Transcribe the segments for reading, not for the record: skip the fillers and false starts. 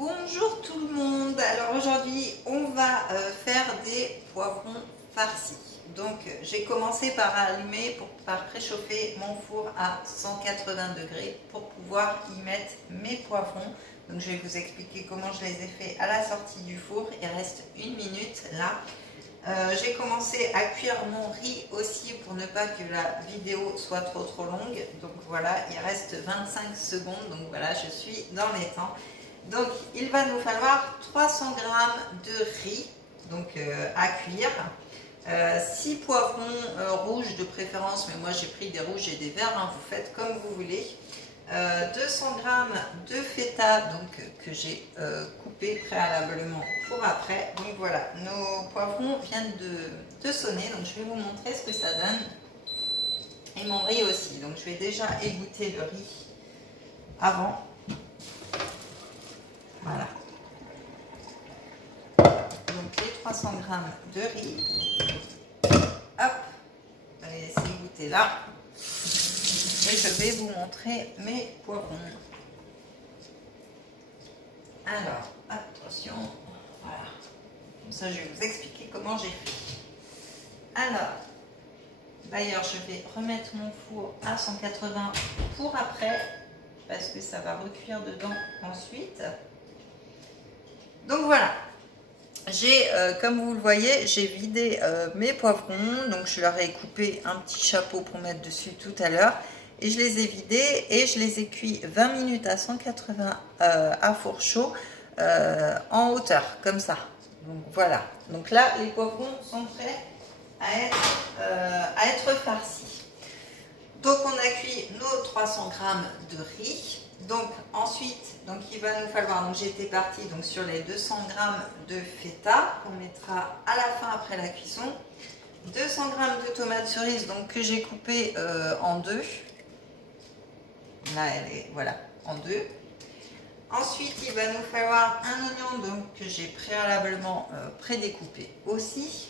Bonjour tout le monde. Alors aujourd'hui on va faire des poivrons farcis. Donc j'ai commencé par par préchauffer mon four à 180 degrés pour pouvoir y mettre mes poivrons. Donc je vais vous expliquer comment je les ai fait à la sortie du four. Il reste une minute là. J'ai commencé à cuire mon riz aussi pour ne pas que la vidéo soit trop longue. Donc voilà, il reste 25 secondes. Donc voilà, je suis dans les temps. Donc il va nous falloir 300 g de riz donc, à cuire. 6 poivrons rouges de préférence, mais moi j'ai pris des rouges et des verts, hein, vous faites comme vous voulez. 200 g de feta donc, que j'ai coupé préalablement pour après. Donc voilà, nos poivrons viennent de sonner, donc je vais vous montrer ce que ça donne. Et mon riz aussi, donc je vais déjà égoutter le riz avant. Voilà. Donc les 300 g de riz. Hop, je vais les laisser égoutter là. Et je vais vous montrer mes poivrons. Alors, attention, voilà. Comme ça, je vais vous expliquer comment j'ai fait. Alors, d'ailleurs, je vais remettre mon four à 180 pour après, parce que ça va recuire dedans ensuite. Donc voilà. Comme vous le voyez, j'ai vidé mes poivrons. Donc je leur ai coupé un petit chapeau pour mettre dessus tout à l'heure. Et je les ai vidés et je les ai cuits 20 minutes à 180 à four chaud en hauteur, comme ça. Donc voilà. Donc là, les poivrons sont prêts à être farcis. Donc on a cuit nos 300 g de riz. Donc ensuite, donc il va nous falloir, donc j'étais partie donc sur les 200 g de feta qu'on mettra à la fin après la cuisson. 200 g de tomates cerises donc que j'ai coupé en deux. Là elle est voilà en deux. Ensuite il va nous falloir un oignon donc que j'ai préalablement prédécoupé aussi.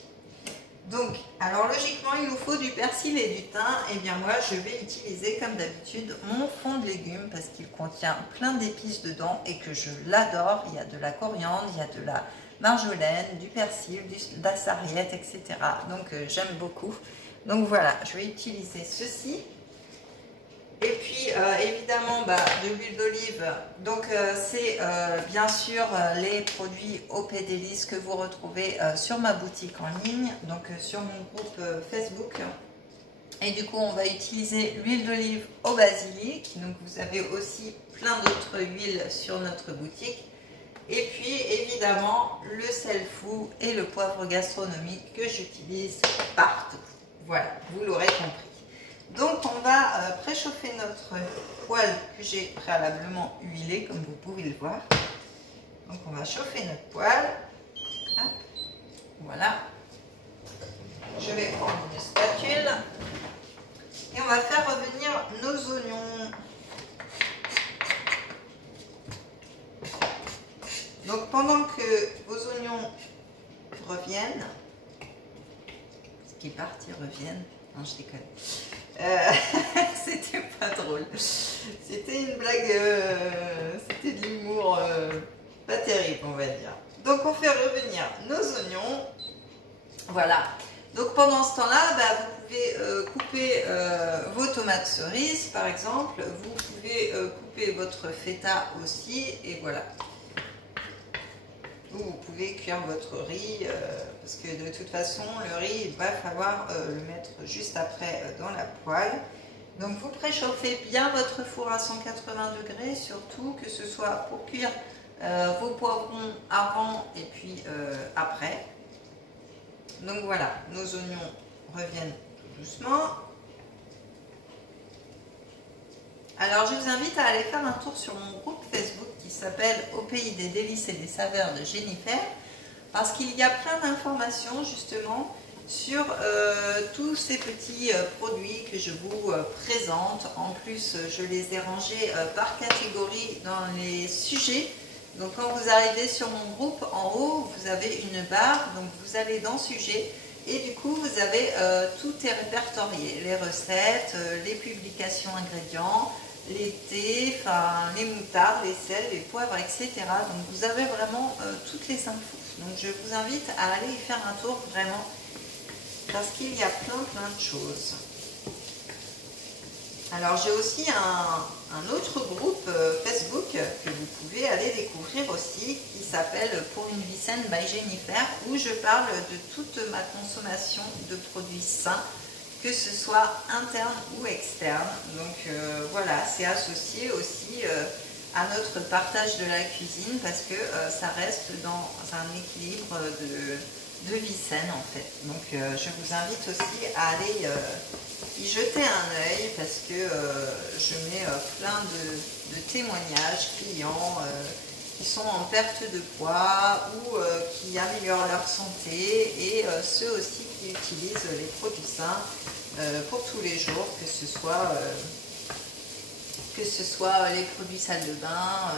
Donc, alors logiquement, il nous faut du persil et du thym. Et bien moi, je vais utiliser comme d'habitude mon fond de légumes parce qu'il contient plein d'épices dedans et que je l'adore. Il y a de la coriandre, il y a de la marjolaine, du persil, de la sarriette, etc. Donc j'aime beaucoup. Donc voilà, je vais utiliser ceci. Et puis évidemment de l'huile d'olive, donc c'est bien sûr les produits OP Délices que vous retrouvez sur ma boutique en ligne, donc sur mon groupe Facebook. Et du coup on va utiliser l'huile d'olive au basilic, donc vous avez aussi plein d'autres huiles sur notre boutique. Et puis évidemment le sel fou et le poivre gastronomique que j'utilise partout. Voilà, vous l'aurez compris. Donc on va préchauffer notre poêle que j'ai préalablement huilé comme vous pouvez le voir. Donc on va chauffer notre poêle. Hop. Voilà. Je vais prendre une spatule et on va faire revenir nos oignons. Donc pendant que vos oignons reviennent, ce qui est parti reviennent, non je déconne. C'était pas drôle. C'était une blague, c'était de l'humour pas terrible, on va dire. Donc on fait revenir nos oignons. Voilà. Donc pendant ce temps-là, vous pouvez couper vos tomates cerises, par exemple. Vous pouvez couper votre feta aussi, et voilà. Vous pouvez cuire votre riz, parce que de toute façon, le riz, il va falloir le mettre juste après dans la poêle. Donc vous préchauffez bien votre four à 180 degrés, surtout que ce soit pour cuire vos poivrons avant et puis après. Donc voilà, nos oignons reviennent tout doucement. Alors je vous invite à aller faire un tour sur mon groupe Facebook qui s'appelle Au pays des délices et des saveurs de Jennifer, parce qu'il y a plein d'informations justement sur tous ces petits produits que je vous présente. En plus, je les ai rangés par catégorie dans les sujets. Donc quand vous arrivez sur mon groupe, en haut, vous avez une barre, donc vous allez dans sujet. Et du coup, vous avez tout est répertorié, les recettes, les publications ingrédients, les thés, enfin les moutardes, les sels, les poivres, etc. Donc vous avez vraiment toutes les infos. Donc je vous invite à aller y faire un tour vraiment parce qu'il y a plein de choses. Alors j'ai aussi un autre groupe Facebook que vous pouvez aller découvrir aussi qui s'appelle Pour une vie saine by Jennifer, où je parle de toute ma consommation de produits sains, que ce soit interne ou externe. Donc voilà, c'est associé aussi à notre partage de la cuisine parce que ça reste dans un équilibre de vie saine en fait. Donc je vous invite aussi à aller y jeter un œil parce que je mets plein de témoignages clients qui sont en perte de poids ou qui améliorent leur santé et ceux aussi qui utilisent les produits sains pour tous les jours, que ce soit les produits salle de bain,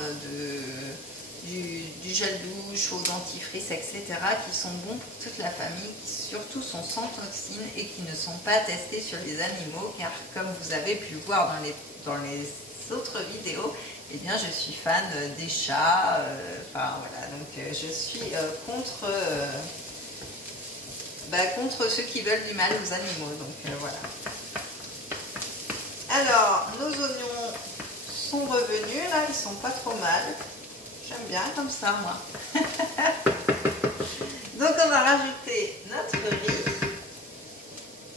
du gel douche, au dentifrice, etc. qui sont bons pour toute la famille, qui surtout sont sans toxines et qui ne sont pas testés sur les animaux, car comme vous avez pu voir dans les autres vidéos, eh bien je suis fan des chats, enfin voilà, donc je suis contre ceux qui veulent du mal aux animaux, donc voilà. Alors, nos oignons sont revenus, là, ils sont pas trop mal. J'aime bien comme ça, moi. Donc, on va rajouter notre riz.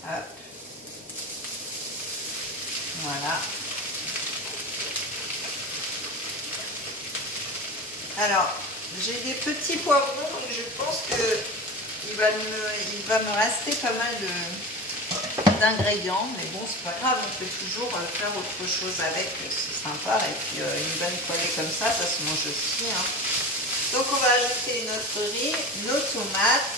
Hop. Voilà. Alors, j'ai des petits poivrons, donc je pense que il va me rester pas mal d'ingrédients, mais bon, c'est pas grave, on peut toujours faire autre chose avec, c'est sympa. Et puis une bonne poêlée comme ça se mange aussi, hein. Donc on va ajouter notre riz, nos tomates,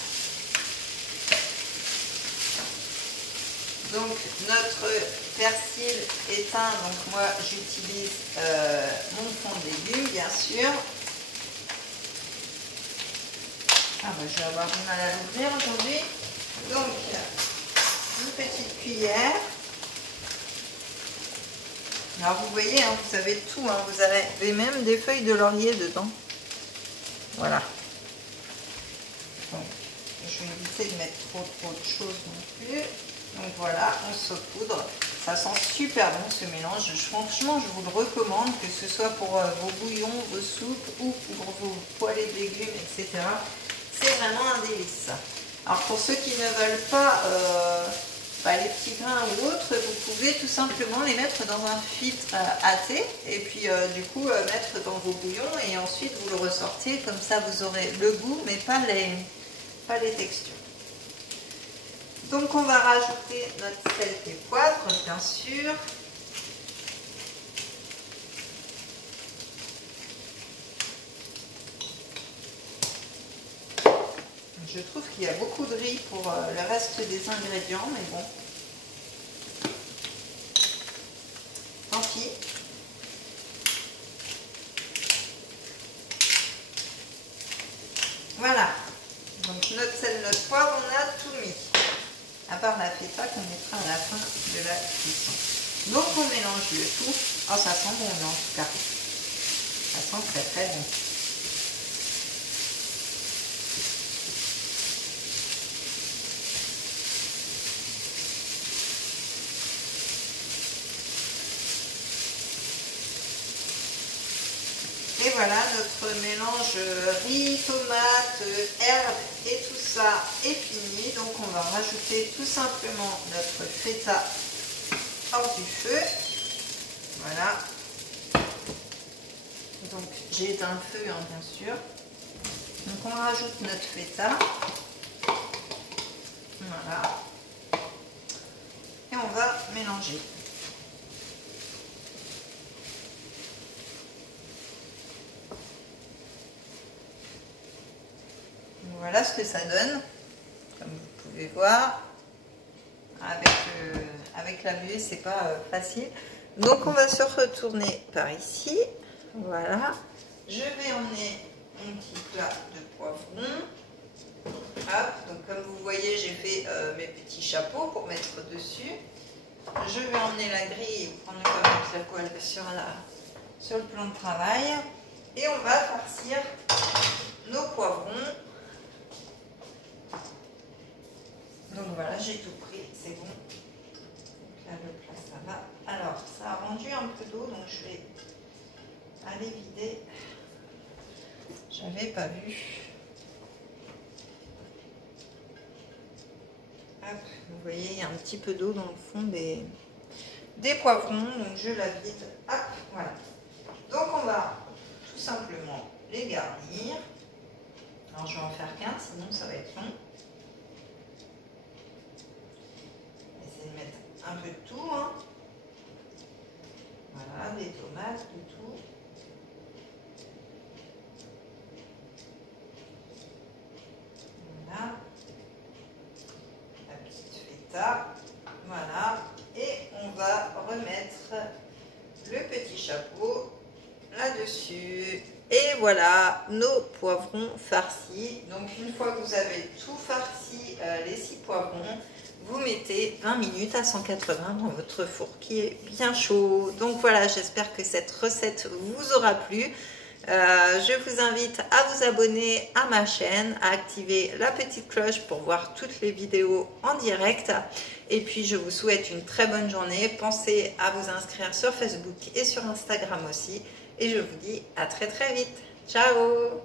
donc notre persil éteint, donc moi j'utilise mon fond de légumes bien sûr. Ah bah, je vais avoir du mal à l'ouvrir aujourd'hui. Donc une petite cuillère. Alors vous voyez, hein, vous avez tout, hein, vous avez même des feuilles de laurier dedans. Voilà. Donc, je vais éviter de mettre trop de choses non plus. Donc voilà, on saupoudre. Ça sent super bon ce mélange. Franchement, je vous le recommande, que ce soit pour vos bouillons, vos soupes ou pour vos poêlées de légumes, etc. C'est vraiment un délice. Alors pour ceux qui ne veulent pas les petits grains ou autres, vous pouvez tout simplement les mettre dans un filtre à thé et puis du coup mettre dans vos bouillons et ensuite vous le ressortez, comme ça vous aurez le goût mais pas les textures. Donc on va rajouter notre sel et poivre bien sûr. Je trouve qu'il y a beaucoup de riz pour le reste des ingrédients, mais bon, tant pis. Voilà, donc notre sel, notre poivre, on a tout mis, à part la feta qu'on mettra à la fin de la cuisson. Donc on mélange le tout. Oh, ça sent bon là, en tout cas, ça sent très très bon. Et voilà, notre mélange riz, tomates, herbes et tout ça est fini. Donc on va rajouter tout simplement notre feta hors du feu. Voilà. Donc j'ai éteint le feu, hein, bien sûr. Donc on rajoute notre feta. Voilà. Et on va mélanger. Voilà ce que ça donne, comme vous pouvez voir. Avec la buée, c'est pas facile. Donc on va se retourner par ici. Voilà. Je vais emmener mon petit plat de poivrons. Hop, donc comme vous voyez, j'ai fait mes petits chapeaux pour mettre dessus. je vais emmener la grille ou prendre comme la poêle sur le plan de travail. Et on va farcir nos poivrons. Donc voilà, j'ai tout pris, c'est bon. Donc là, le plat, ça va. Alors, ça a rendu un peu d'eau, donc je vais aller vider. J'avais pas vu. Hop, vous voyez, il y a un petit peu d'eau dans le fond des poivrons, donc je la vide. Hop, voilà. Donc on va tout simplement les garnir. Alors je vais en faire qu'un, sinon ça va être long. Essayer de mettre un peu de tout, hein. Voilà, des tomates, de tout. Voilà. La petite feta. Voilà. Et on va remettre le petit chapeau là-dessus. Et voilà nos poivrons farcis. Donc une fois que vous avez tout farci, les 6 poivrons, vous mettez 20 minutes à 180 dans votre four qui est bien chaud. Donc voilà, j'espère que cette recette vous aura plu. Je vous invite à vous abonner à ma chaîne, à activer la petite cloche pour voir toutes les vidéos en direct. Et puis je vous souhaite une très bonne journée. Pensez à vous inscrire sur Facebook et sur Instagram aussi. Et je vous dis à très très vite. Ciao!